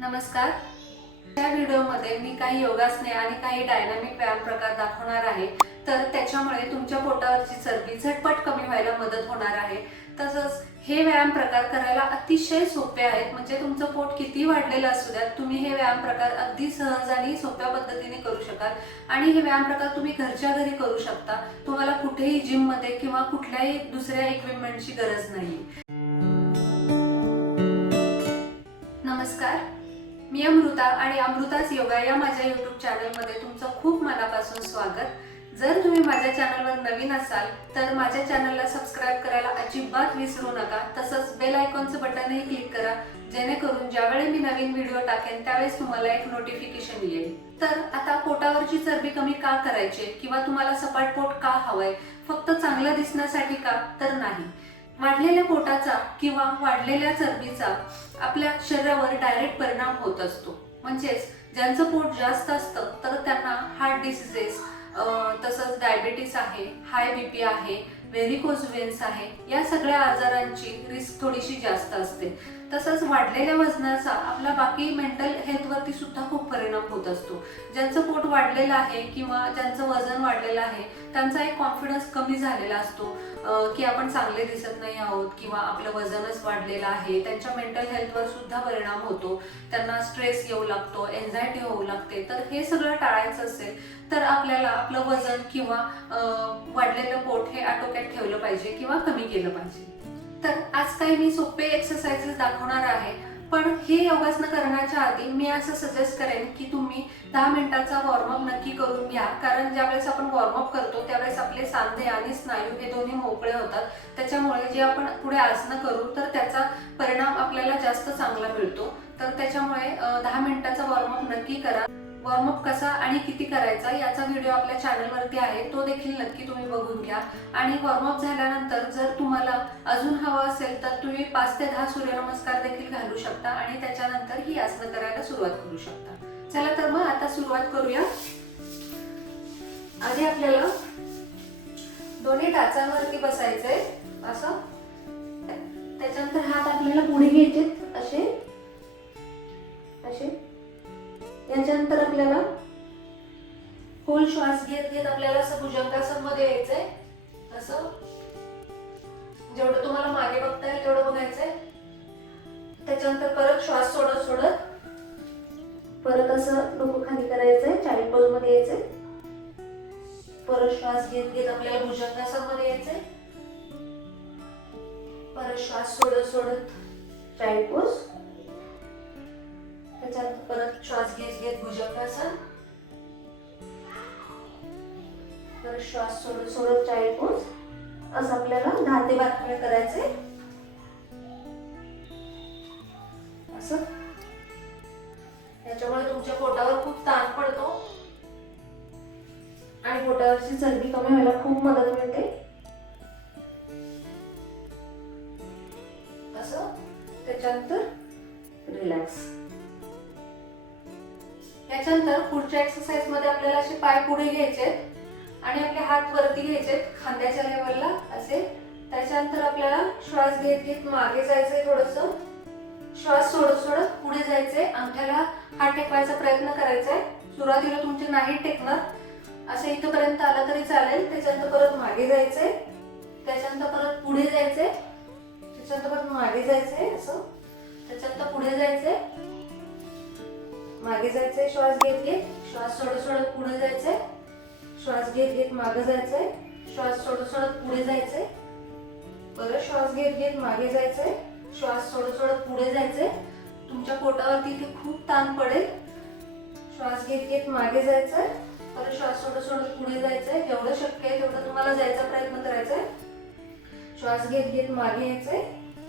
नमस्कार. या व्हिडिओमध्ये मी काही योगासने आणि काही डायनामिक व्यायाम प्रकार दाखवणार आहे. तर त्याच्यामुळे तुमच्या पोटावरची चरबी झटपट कमी व्हायला मदत होणार आहे. तसंच हे व्यायाम प्रकार करायला अतिशय सोपे आहेत. म्हणजे तुमचं पोट किती वाढलेलं असू द्यात तुम्ही हे व्यायाम प्रकार अगदी सहज आणि सोप्या पद्धतीने करू शकाल. आणि हे व्यायाम प्रकार तुम्ही घरच्या घरी करू शकता. तुम्हाला कुठेही जिममध्ये किंवा कुठल्याही दुसऱ्या इक्विपमेंटची गरज नाही नमस्कार. मी अमृता आणि अमृताच योगा या माझ्या युट्यूब चॅनलमध्ये तुमचं खूप मनापासून स्वागत. जर तुम्ही माझ्या चॅनलवर नवीन असाल तर माझ्या चॅनलला सबस्क्राईब करायला अजिबात विसरू नका. तसंच बेल आयकॉनचं बटनही क्लिक करा जेणेकरून ज्यावेळी मी नवीन व्हिडिओ टाकेन त्यावेळेस तुम्हाला एक नोटिफिकेशन येईल. तर आता पोटावरची चरबी कमी का करायची? किंवा तुम्हाला सपाट पोट का हवंय? फक्त चांगलं दिसण्यासाठी का? तर नाही. वाढलेल्या पोटाचा किंवा वाढलेल्या चरबीचा आपल्या शरीरावर डायरेक्ट परिणाम होत असतो. म्हणजेच ज्यांचं पोट जास्त असतं तर त्यांना हार्ट डिसिजेस तसंच डायबेटीस आहे हाय बी पी आहे व्हेरिकोज वेन्स आहे या सगळ्या आजारांची रिस्क थोडीशी जास्त असते. तसंच वाढलेल्या वजनाचा आपला बाकी मेंटल हेल्थवरती सुद्धा खूप परिणाम होत असतो. ज्यांचं पोट वाढलेलं आहे किंवा ज्यांचं वजन वाढलेलं आहे त्यांचा एक कॉन्फिडन्स कमी झालेला असतो की आपण चांगले दिसत नाही आहोत किंवा आपलं वजनच वाढलेलं आहे त्यांच्या मेंटल हेल्थवर सुद्धा परिणाम होतो. त्यांना स्ट्रेस येऊ लागतो एन्झायटी होऊ लागते. तर हे सगळं टाळायचं असेल तर आपल्याला आपलं वजन किंवा वाढलेलं पोट हे आटोक्यात ठेवलं पाहिजे किंवा कमी केलं पाहिजे. तर आज काही मी सोपे एक्सरसाइजेस दाखवणार आहे. पण हे योगासनं करण्याच्या आधी मी असं सजेस्ट करेन की तुम्ही दहा मिनिटाचा वॉर्मअप नक्की करून घ्या. कारण ज्यावेळेस आपण वॉर्मअप करतो त्यावेळेस आपले सांधे आणि स्नायू हे दोन्ही मोकळे होतात. त्याच्यामुळे जे आपण पुढे आसनं करू तर त्याचा परिणाम आपल्याला जास्त चांगला मिळतो. तर त्याच्यामुळे दहा मिनिटाचा वॉर्मअप नक्की करा. वॉर्मअप कसा आणि किती करायचा याचा व्हिडिओ आपल्या चॅनलवरती आहे. तो देखील नक्की तुम्ही बघून घ्या. आणि वॉर्मअप झाल्यानंतर जर तुम्हाला अजून हवं असेल तर तुम्ही पाच ते दहा सूर्यनमस्कार देखील करू शकता आणि त्याच्यानंतर ही आसनं करायला सुरुवात करू शकता. चला तर मग आता सुरुवात करूया. आधी आपल्याला दोन्ही टाचांवरती बसायचंय. असं. त्याच्यानंतर हात आपल्याला पुढे घ्यायचे असे. असे. याच्यानंतर आपल्याला खोल श्वास घेत घेत आपल्याला असं भुजंगासनमध्ये यायचंय. असं. जेवढं तुम्हाला मागे बघता येईल तेवढं बघायचंय. त्याच्यानंतर परत श्वास सोडत सोडत परत असं डोकं खाली करायचंय चाइल्ड पोजमध्ये यायचंय. परत श्वास घेत घेत आपल्याला भुजंगासनमध्ये यायचंय. परत श्वास सोडत सोडत चाइल्ड पोज त्याच्यानंतर परत श्वास घेत घेत भुजंगासन. परत श्वास सोडत सोडत चाइल्ड पोज असं आपल्याला दहा ते बारा वेळ करायचंय. असं? याच्यामुळे तुमच्या पोटावर खूप ताण पडतो. आणि पोटावरची चरबी कमी व्हायला खूप मदत मिळते. असं? त्याच्यानंतर रिलॅक्स त्याच्यानंतर पुढच्या एक्सरसाइजमध्ये आपल्याला असे पाय पुढे घ्यायचे आणि आपले हात वरती घ्यायचे खांद्याच्या लेवलला असे. त्याच्यानंतर आपल्याला श्वास घेत घेत मागे जायचंय थोडस. श्वास सोडत सोडत पुढे जायचंय. अंगठ्याला हात टेकवायचा प्रयत्न करायचा आहे सुरुवातीला तुमचे नाही टेकणार. असं इथपर्यंत आला तरी चालेल. त्याच्यानंतर परत मागे जायचंय. त्याच्यानंतर परत पुढे जायचंय. त्याच्यानंतर परत मागे जायचंय असं. त्याच्यानंतर पुढे जायचंय. मागे जायचंय. श्वास घेत घेत. श्वास सोडत सोडत पुढे जायचंय. श्वास घेत घेत मागे जायचंय. श्वास सोडत सोडत पुढे जायचंय. परत श्वास घेत घेत मागे जायचंय. श्वास सोडत सोडत पुढे जायचंय. तुमच्या पोटावरती इथे खूप ताण पडेल. श्वास घेत घेत मागे जायचंय. परत श्वास सोडत सोडत पुढे जायचंय. जेवढं शक्य आहे तेवढं तुम्हाला जायचा प्रयत्न करायचा आहे श्वास घेत घेत मागे यायचंय.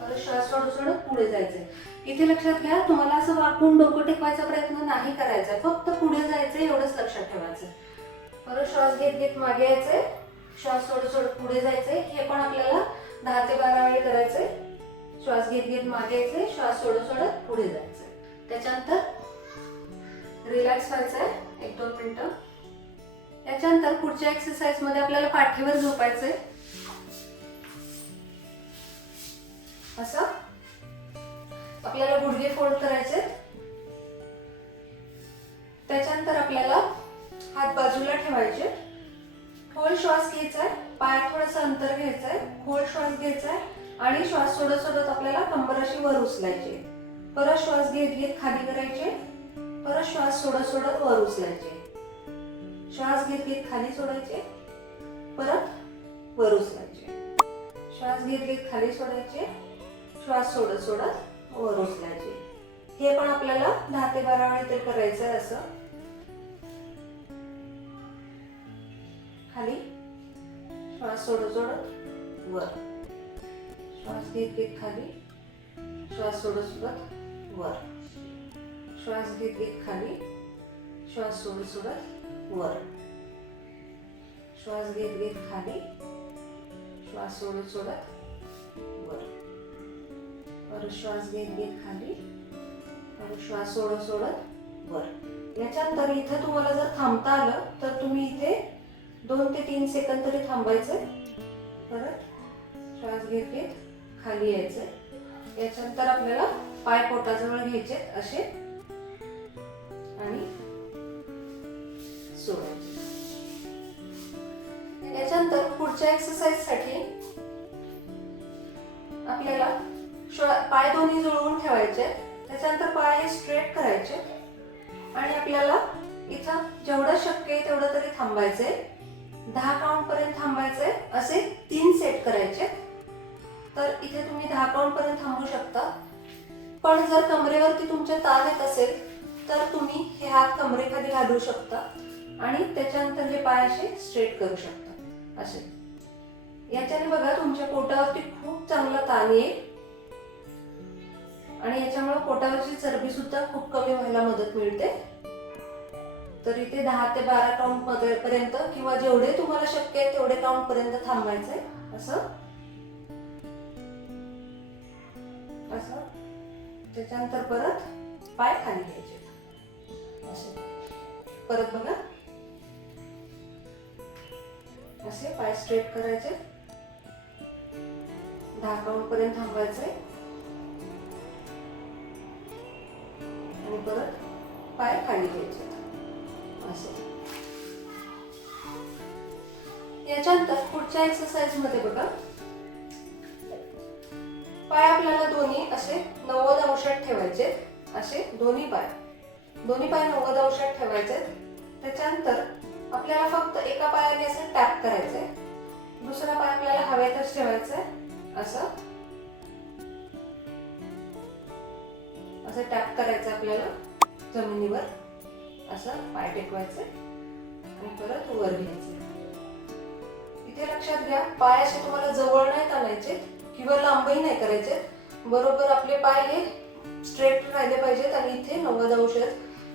परत श्वास सोडत सोडत पुढे जायचंय. इथे लक्षात घ्या तुम्हाला असं वाकून डोकं टेकवायचा प्रयत्न नाही करायचा फक्त पुढे जायचंय एवढंच लक्षात ठेवायचं परत श्वास घेत घेत मागे यायचंय. श्वास सोडत सोडत पुढे जायचंय. हे पण आपल्याला दहा ते बारा वेळ करायचंय. श्वास घेत घेत मागे श्वास सोडत सोडत पुढे जायचं त्याच्यानंतर रिलॅक्स व्हायचंय एक दोन मिनटं. त्याच्यानंतर पुढच्या एक्सरसाइजमध्ये आपल्याला पाठीवर झोपायचंय. असं. आपल्याला गुडघे फोल्ड करायचे त्याच्यानंतर आपल्याला हात बाजूला ठेवायचे. खोल श्वास घ्यायचा आहे पाय थोडंसं अंतर घ्यायचा आहे खोल श्वास घ्यायचा आहे आणि श्वास सोडत सोडत आपल्याला कंबर अशी वर उचलायची. परत श्वास घेत घेत खाली करायचे. परत श्वास सोडत सोडत वर उचलायचे. श्वास घेत घेत खाली सोडायचे. परत वर उचलायचे. श्वास घेत घेत खाली सोडायचे. श्वास सोडत सोडत वर उचलायचे. हे पण आपल्याला दहा ते बारा वेळा ते करायचं आहे असं. खाली. श्वास सोडत सोडत वर. श्वास घेत घेत खाली. श्वास सोडत सोडत वर. श्वास घेत घेत खाली. श्वास सोडत सोडत वर. श्वास घेत घेत खाली. श्वास सोडत सोडत वर. परत श्वास घेत घेत खाली. परत श्वास सोडत सोडत वर. याच्यानंतर इथं तुम्हाला जर थांबता आलं तर तुम्ही इथे दोन ते तीन सेकंद तरी थांबायचं. परत श्वास घेत घेत खाली यायचे याच्यानंतर आपल्याला पाय पोटाजवळ घ्यायचे असे. आणि सोडायचे. याच्यानंतर पुढच्या एक्सरसाइजसाठी आपल्याला पाय दोन्ही जुळवून ठेवायचे. त्याच्यानंतर पाय हे स्ट्रेट करायचे. आणि आपल्याला इथं जेवढं शक्य आहे तेवढं तरी थांबायचंय. दहा काउंट पर्यंत थांबायचंय. असे तीन सेट करायचे. तर इथे तुम्ही दहा पाऊंड पर्यंत थांबू शकता. पण जर कमरेवरती तुमच्या ताण येत असेल तर तुम्ही हे हात कमरेखाली घालू शकता आणि त्याच्यानंतर हे पाय असे स्ट्रेट करू शकता. असे. याच्याने बघा तुमच्या पोटावरती खूप चांगला ताण येईल. आणि याच्यामुळे पोटावरची चरबी सुद्धा खूप कमी व्हायला मदत मिळते. तर इथे दहा ते बारा काउंट पर्यंत किंवा जेवढे तुम्हाला शक्य आहे तेवढे काउंट पर्यंत थांबायचंय. असं. त्याच्यानंतर परत पाय खाली घ्यायचे. असे. परत बघा. असे पाय स्ट्रेट करायचे. दहा काउंट पर्यंत थांबायचे. आणि परत पाय खाली घ्यायचे. असे. याच्यानंतर पुढच्या एक्सरसाइजमध्ये बघा. पाय आपल्याला दोन्ही असे नव्वद अंशात ठेवायचे. असे दोन्ही पाय. दोन्ही पाय नव्वद अंशात ठेवायचे. त्याच्यानंतर आपल्याला फक्त एका पायाने असं टॅप करायचंय. दुसरा पाय आपल्याला हवेतच ठेवायचंय. असं. असं टॅप करायचं आपल्याला जमिनीवर. असं पाय टेकवायचे. आणि परत वर घ्यायचे. इथे लक्षात घ्या पाय असे तुम्हाला जवळ नाही आणायचे किंवा लांबही नाही करायचे. बरोबर आपले पाय हे स्ट्रेट राहिले पाहिजेत आणि इथे नव्वद अंश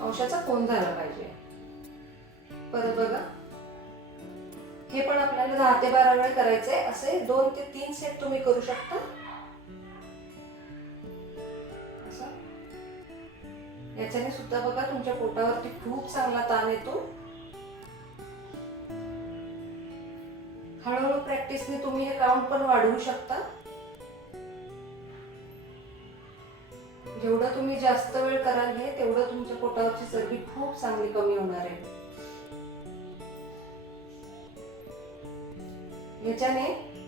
अंशाचा कोण झाला पाहिजे. परत बघा. हे पण आपल्याला दहा ते बारा वेळ करायचे असे दोन ते तीन सेट तुम्ही करू शकता. याच्याने सुद्धा बघा तुमच्या पोटावरती खूप चांगला ताण येतो. हळूहळू प्रॅक्टिसने तुम्ही हे काउंट पण वाढवू शकता. जेवढं तुम्ही जास्त वेळ कराल हे तेवढं तुमच्या पोटावरची चरबी खूप चांगली कमी होणार आहे. याच्याने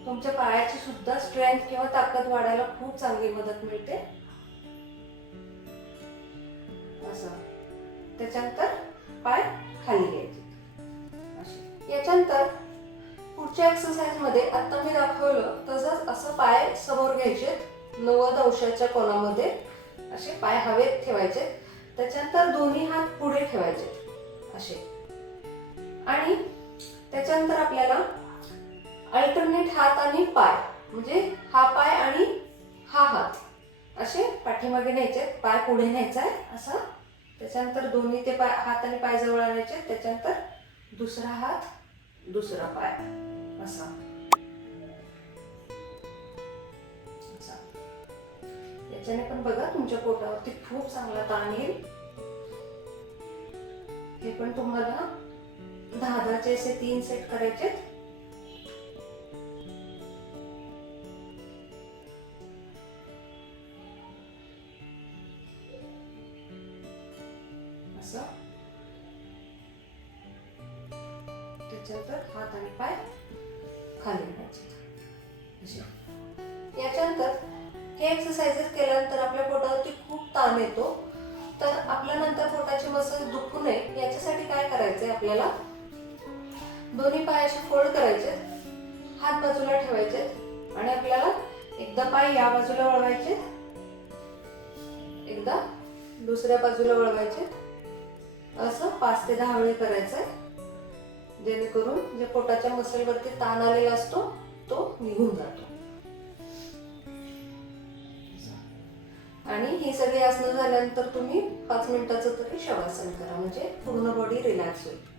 तुमच्या पायाची सुद्धा स्ट्रेंथ किंवा ताकद वाढायला खूप चांगली मदत मिळते. असं. त्याच्यानंतर पाय खाली घ्यायचे. याच्यानंतर पुढच्या एक्सरसाइजमध्ये आता मी दाखवलं तसंच असं पाय समोर घ्यायचे नव्वद अंशाच्या कोणामध्ये असे पाय हवेत ठेवायचे. त्याच्यानंतर दोन्ही हात पुढे ठेवायचे. असे. आणि त्याच्यानंतर आपल्याला अल्टरनेट हात आणि पाय म्हणजे हा पाय आणि हा हात असे पाठीमागे न्यायचे पाय पुढे न्यायचा आहे असा. त्याच्यानंतर दोन्ही ते पाय हात आणि पाय जवळ आणायचे. त्याच्यानंतर दुसरा हात दुसरा पाय असा. याच्याने पण बघा तुमच्या पोटावरती खूप चांगला ताण येईल. हे पण तुम्हाला दहा दहाचे असे तीन सेट करायचे त्याच्यानंतर हात आणि पाय खाली याच्यानंतर हे एक्सरसाइजेस केल्यानंतर आपल्या पोटावरती खूप ताण येतो. तर आपल्या नंतर पोटाची मसल दुखू नये याच्यासाठी काय करायचंय आपल्याला? दोन्ही पायाचे फोल्ड करायचे हात बाजूला ठेवायचे आणि आपल्याला एकदा पाय या बाजूला वळवायचे एकदा दुसऱ्या बाजूला वळवायचे. असं पाच ते दहा वेळी करायचंय. जेणेकरून जे पोटाच्या मसलवरती ताण आलेला असतो तो निघून जातो. आणि हे सगळी आसनं झाल्यानंतर तुम्ही पाच मिनिटाचं तरी शवासन करा म्हणजे पूर्ण बॉडी रिलॅक्स होईल.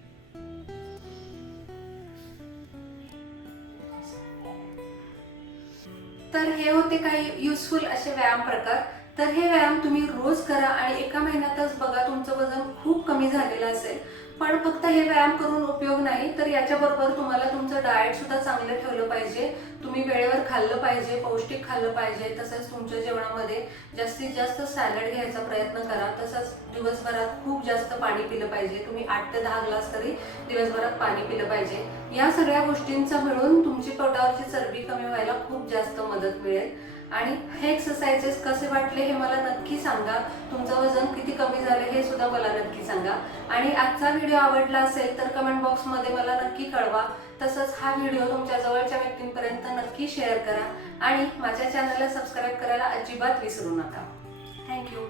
तर हे होते काही युजफुल असे व्यायाम प्रकार. तर हे व्यायाम तुम्ही रोज करा आणि एका महिन्यातच बघा तुमचं वजन खूप कमी झालेलं असेल. पण फक्त हे व्यायाम करून उपयोग नाही तर याच्याबरोबर तुम्हाला तुमचं डाएट सुद्धा चांगलं ठेवलं पाहिजे. तुम्ही वेळेवर खाल्लं पाहिजे पौष्टिक खाल्लं पाहिजे तसंच तुमच्या जेवणामध्ये जास्तीत जास्त सॅलड घ्यायचा प्रयत्न करा. तसंच दिवसभरात खूप जास्त पाणी पिलं पाहिजे. तुम्ही आठ ते दहा ग्लास तरी दिवसभरात पाणी पिलं पाहिजे. या सगळ्या गोष्टींचा मिळून तुमची पोटावरची चरबी कमी व्हायला खूप जास्त मदत मिळेल. आणि हे एक्सरसाइजेस कसे वाटले हे मला नक्की सांगा. तुमचं वजन किती कमी झालं हे सुद्धा मला नक्की सांगा. आणि आजचा व्हिडिओ आवडला असेल तर कमेंट बॉक्समध्ये मला नक्की कळवा. तसंच हा व्हिडिओ तुमच्या जवळच्या व्यक्तींपर्यंत नक्की शेअर करा. आणि माझ्या चॅनलला सबस्क्राईब करायला अजिबात विसरू नका. थँक्यू